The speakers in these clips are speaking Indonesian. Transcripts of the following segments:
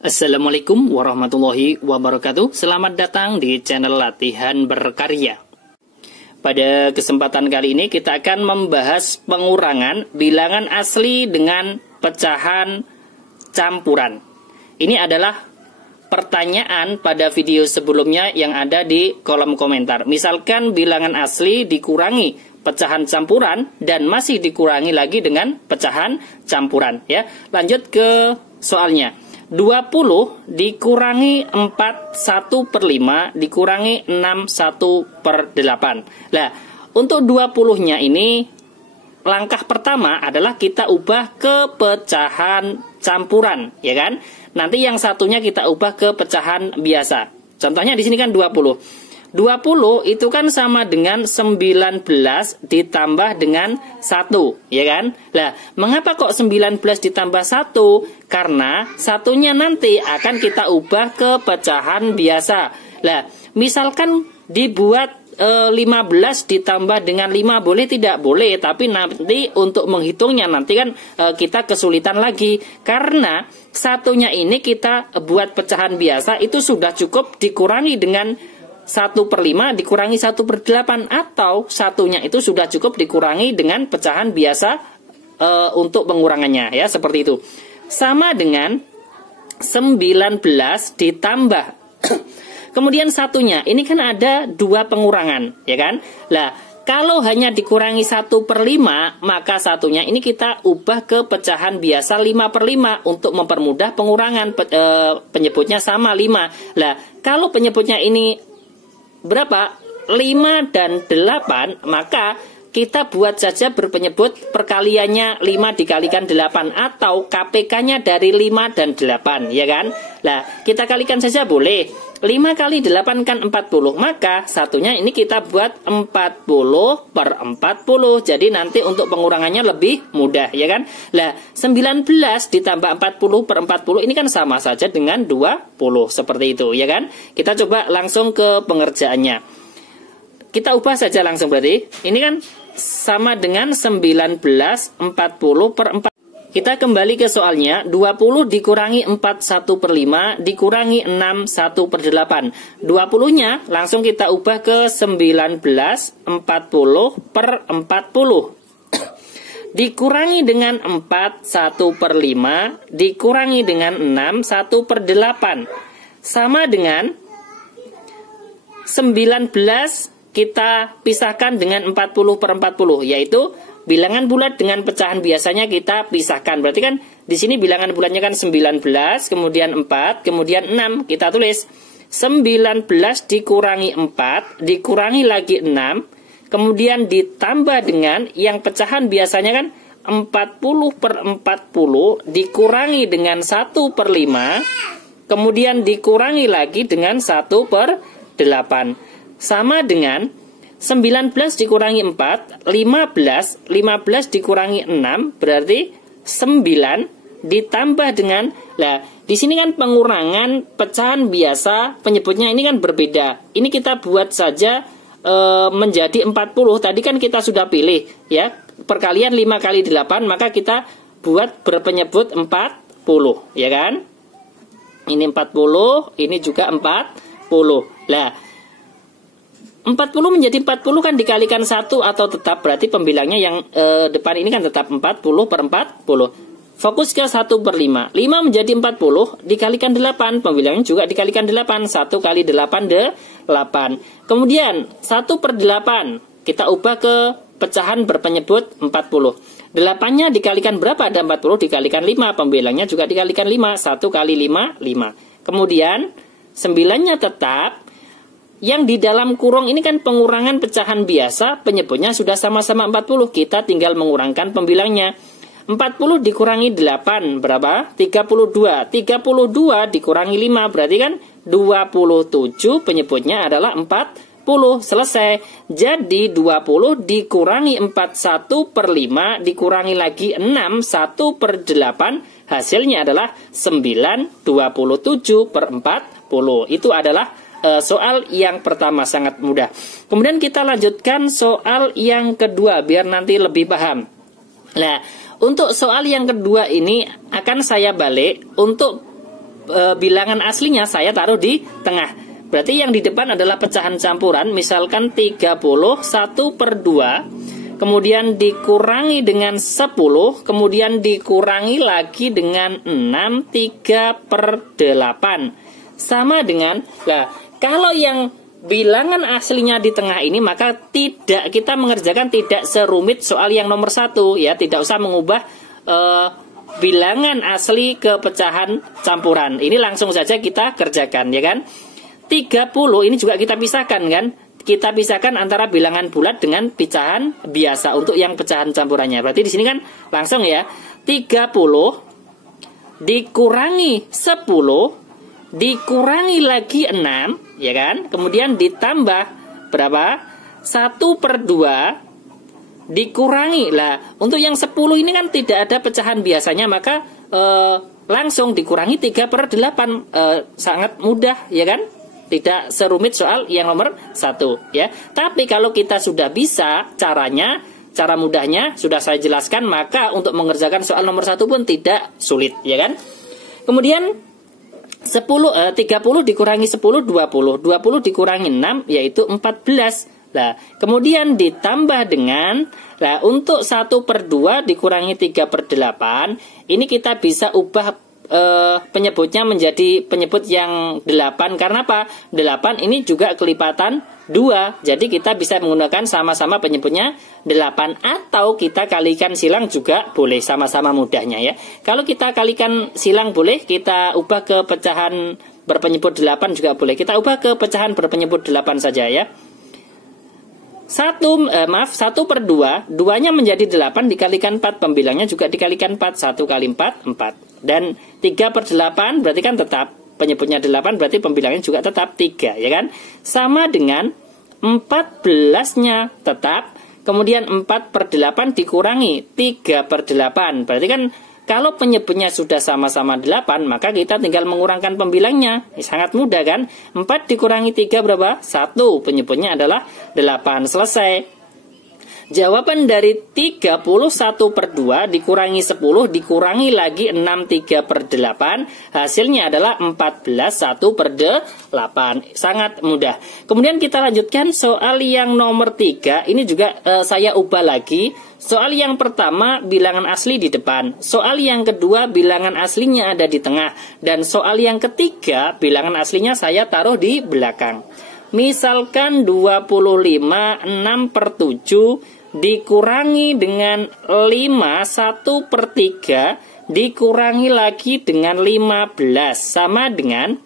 Assalamualaikum warahmatullahi wabarakatuh. Selamat datang di channel Latihan Berkarya. Pada kesempatan kali ini kita akan membahas pengurangan bilangan asli dengan pecahan campuran. Ini adalah pertanyaan pada video sebelumnya yang ada di kolom komentar. Misalkan bilangan asli dikurangi pecahan campuran dan masih dikurangi lagi dengan pecahan campuran, ya. Lanjut ke soalnya. 20 dikurangi 4 1 per 5 dikurangi 6 1 per 8. Nah, untuk 20-nya ini langkah pertama adalah kita ubah ke pecahan campuran, ya kan? Nanti yang satunya kita ubah ke pecahan biasa. Contohnya di sini kan 20. 20 itu kan sama dengan 19 ditambah dengan 1, ya kan? Lah, mengapa kok 19 ditambah 1? Karena satunya nanti akan kita ubah ke pecahan biasa. Lah, misalkan dibuat 15 ditambah dengan 5 boleh tidak? Boleh, tapi nanti untuk menghitungnya nanti kan kita kesulitan lagi. Karena satunya ini kita buat pecahan biasa itu sudah cukup dikurangi dengan 1 per 5 dikurangi 1 per 8, atau satunya itu sudah cukup dikurangi dengan pecahan biasa untuk pengurangannya, ya, seperti itu. Sama dengan 19 ditambah kemudian satunya, ini kan ada 2 pengurangan, ya kan? Lah, kalau hanya dikurangi 1 per 5, maka satunya ini kita ubah ke pecahan biasa 5 per 5 untuk mempermudah pengurangan. Penyebutnya sama 5. Lah, kalau penyebutnya ini berapa? 5 dan 8, maka kita buat saja berpenyebut perkaliannya 5 dikalikan 8, atau KPK-nya dari 5 dan 8, ya kan? Nah, kita kalikan saja boleh. 5 kali 8 kan 40, maka satunya ini kita buat 40 per 40. Jadi nanti untuk pengurangannya lebih mudah, ya kan? Nah, 19 ditambah 40 per 40 ini kan sama saja dengan 20, seperti itu, ya kan? Kita coba langsung ke pengerjaannya. Kita ubah saja langsung berarti. Ini kan sama dengan 19 40 per 4. Kita kembali ke soalnya. 20 dikurangi 4 1 per 5 dikurangi 6 1 per 8. 20-nya langsung kita ubah ke 19 40 per 40. Dikurangi dengan 4 1 per 5 dikurangi dengan 6 1 per 8. Sama dengan 19 kita pisahkan dengan 40 per 40, yaitu bilangan bulat dengan pecahan biasanya kita pisahkan. Berarti kan di sini bilangan bulatnya kan 19, kemudian 4, kemudian 6. Kita tulis 19 dikurangi 4, dikurangi lagi 6, kemudian ditambah dengan yang pecahan biasanya kan 40 per 40 dikurangi dengan 1 per 5, kemudian dikurangi lagi dengan 1 per 8. Sama dengan 19 dikurangi 4, 15 dikurangi 6, berarti 9 ditambah dengan, lah, di sini kan pengurangan pecahan biasa, penyebutnya ini kan berbeda. Ini kita buat saja menjadi 40. Tadi kan kita sudah pilih, ya, perkalian 5 kali 8, maka kita buat berpenyebut 40, ya kan? Ini 40, ini juga 40. Lah, 40 menjadi 40 kan dikalikan 1 atau tetap, berarti pembilangnya yang depan ini kan tetap 40 per 40. Fokus ke 1 per 5. 5 menjadi 40 dikalikan 8, pembilangnya juga dikalikan 8. 1 kali 8 8. Kemudian 1 per 8 kita ubah ke pecahan berpenyebut 40. 8-nya dikalikan berapa? Ada 40 dikalikan 5, pembilangnya juga dikalikan 5. 1 kali 5 5. Kemudian 9-nya tetap. Yang di dalam kurung ini kan pengurangan pecahan biasa, penyebutnya sudah sama-sama 40. Kita tinggal mengurangkan pembilangnya. 40 dikurangi 8, berapa? 32. 32 dikurangi 5, berarti kan 27, penyebutnya adalah 40. Selesai. Jadi 20 dikurangi 41 per 5, dikurangi lagi 6, 1 per 8, hasilnya adalah 9, 27 per 40. Itu adalah soal yang pertama, sangat mudah. Kemudian kita lanjutkan soal yang kedua biar nanti lebih paham. Nah, untuk soal yang kedua ini akan saya balik untuk bilangan aslinya saya taruh di tengah. Berarti yang di depan adalah pecahan campuran. Misalkan 31/2, kemudian dikurangi dengan 10, kemudian dikurangi lagi dengan 6, 3/8. Sama dengan, kalau yang bilangan aslinya di tengah ini, maka kita mengerjakan tidak serumit soal yang nomor 1 ya. Tidak usah mengubah bilangan asli ke pecahan campuran. Ini langsung saja kita kerjakan ya kan. 30 ini juga kita pisahkan kan. Kita pisahkan antara bilangan bulat dengan pecahan biasa untuk yang pecahan campurannya. Berarti di sini kan langsung ya. 30 dikurangi 10 dikurangi lagi 6 ya kan. Kemudian ditambah berapa? 1/2 dikurangi. Untuk yang 10 ini kan tidak ada pecahan biasanya, maka langsung dikurangi 3/8. Sangat mudah ya kan. Tidak serumit soal yang nomor 1 ya. Tapi kalau kita sudah bisa caranya, cara mudahnya sudah saya jelaskan, maka untuk mengerjakan soal nomor 1 pun tidak sulit ya kan. Kemudian 30 dikurangi 10 20 dikurangi 6 yaitu 14. Kemudian ditambah dengan untuk 1/2 dikurangi 3/8. Ini kita bisa ubah penyebutnya menjadi penyebut yang 8. Karena apa? 8 ini juga kelipatan 2. Jadi kita bisa menggunakan sama-sama penyebutnya 8. Atau kita kalikan silang juga boleh, sama-sama mudahnya ya. Kalau kita kalikan silang boleh, kita ubah ke pecahan berpenyebut 8 juga boleh. Kita ubah ke pecahan berpenyebut 8 saja ya. 1/2, 2-nya menjadi 8 dikalikan 4, pembilangnya juga dikalikan 4, 1 kali 4, 4. Dan 3/8 berarti kan tetap, penyebutnya 8 berarti pembilangnya juga tetap 3 ya kan. Sama dengan 14-nya tetap, kemudian 4/8 dikurangi 3/8. Berarti kan kalau penyebutnya sudah sama-sama 8, maka kita tinggal mengurangkan pembilangnya. Sangat mudah kan? 4 dikurangi 3 berapa? 1. Penyebutnya adalah 8. Selesai. Jawaban dari 31/2 dikurangi 10 dikurangi lagi 6 3/8, hasilnya adalah 14 1/8. Sangat mudah. Kemudian kita lanjutkan soal yang nomor 3. Ini juga saya ubah lagi. Soal yang pertama bilangan asli di depan, soal yang kedua bilangan aslinya ada di tengah, dan soal yang ketiga bilangan aslinya saya taruh di belakang. Misalkan 25 6/7 dikurangi dengan 5 1/3 dikurangi lagi dengan 15 sama dengan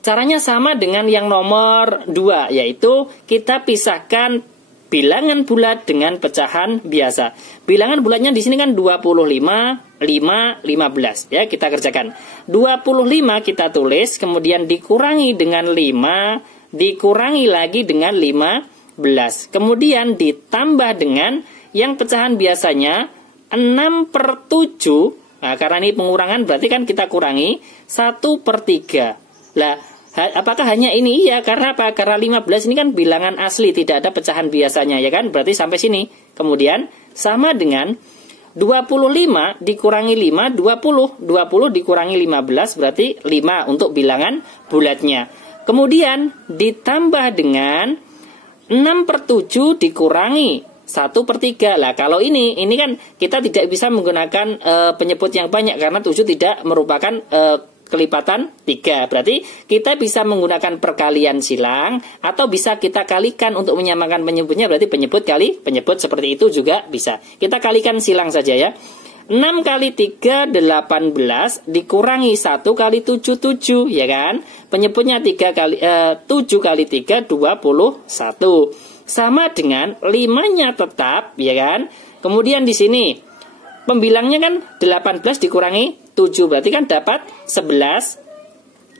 caranya sama dengan yang nomor 2, yaitu kita pisahkan bilangan bulat dengan pecahan biasa. Bilangan bulatnya di sini kan 25 5 15 ya, kita kerjakan. 25 kita tulis, kemudian dikurangi dengan 5 dikurangi lagi dengan 15. Kemudian ditambah dengan yang pecahan biasanya 6/7. Nah, karena ini pengurangan berarti kan kita kurangi 1/3. Apakah hanya ini? Iya, karena apa? Karena 15 ini kan bilangan asli, tidak ada pecahan biasanya ya kan? Berarti sampai sini. Kemudian sama dengan 25 dikurangi 5 20 dikurangi 15 berarti 5 untuk bilangan bulatnya. Kemudian ditambah dengan 6/7 dikurangi 1/3. Kalau ini kan kita tidak bisa menggunakan penyebut yang banyak karena 7 tidak merupakan kelipatan 3. Berarti kita bisa menggunakan perkalian silang atau bisa kita kalikan untuk menyamakan penyebutnya, berarti penyebut kali penyebut, seperti itu juga bisa. Kita kalikan silang saja ya. 6 kali 3 18 dikurangi 1 kali 7 7 ya kan. Penyebutnya 7 kali 3 21 sama dengan 5-nya tetap ya kan. Kemudian di sini pembilangnya kan 18 dikurangi 7 berarti kan dapat 11.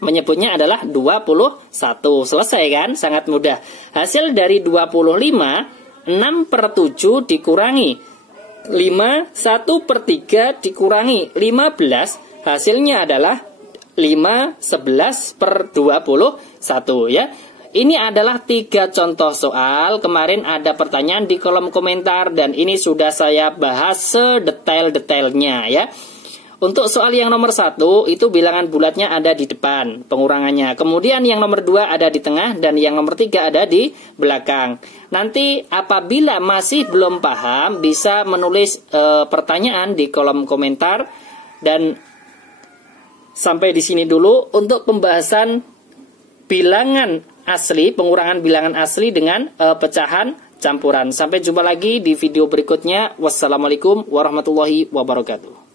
Menyebutnya adalah 21. Selesai kan? Sangat mudah. Hasil dari 25 6/7 dikurangi 5 1/3 dikurangi 15, hasilnya adalah 5 11/21 ya. Ini adalah 3 contoh soal. Kemarin ada pertanyaan di kolom komentar dan ini sudah saya bahas sedetail-detailnya ya. Untuk soal yang nomor 1, itu bilangan bulatnya ada di depan pengurangannya. Kemudian yang nomor 2 ada di tengah, dan yang nomor 3 ada di belakang. Nanti apabila masih belum paham, bisa menulis pertanyaan di kolom komentar. Dan sampai di sini dulu untuk pembahasan bilangan asli, pengurangan bilangan asli dengan pecahan campuran. Sampai jumpa lagi di video berikutnya. Wassalamualaikum warahmatullahi wabarakatuh.